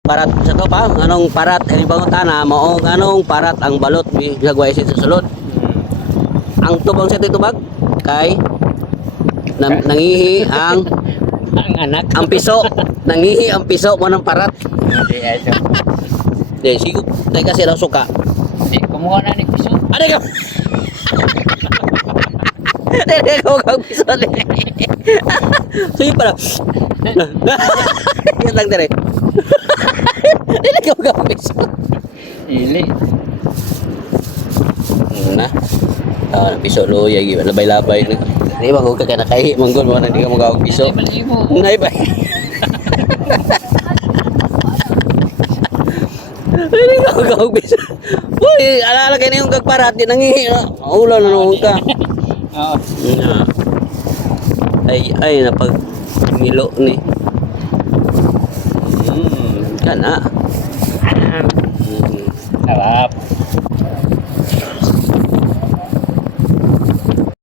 Parat sa to pa, anong parat ani bangutana mao anong parat ang balot bisagway sa sulod. Ang tubang sa tubag kay nangihi ang Ang anak. ang piso, nangihi ang piso mo ng parat. Hindi ay so. Di sigo tay kasi daw suka. Di kumuha na ni piso. Ano ka? Dede ko kag piso ni. Sige pala. Yan lang dire. Dede ko kag piso. Ili. Na. Piso lo yagi labay-labay na. Di ba ko kaya nakahi manggol mo na di ka mo kag piso. Balibo. Nay ba? Dede ko kag piso. Uy, alala kay na yung kagparat di nangihi. Ulan na naman ka. Oo. Na. Ay napag milo ni. Kana. Sarap.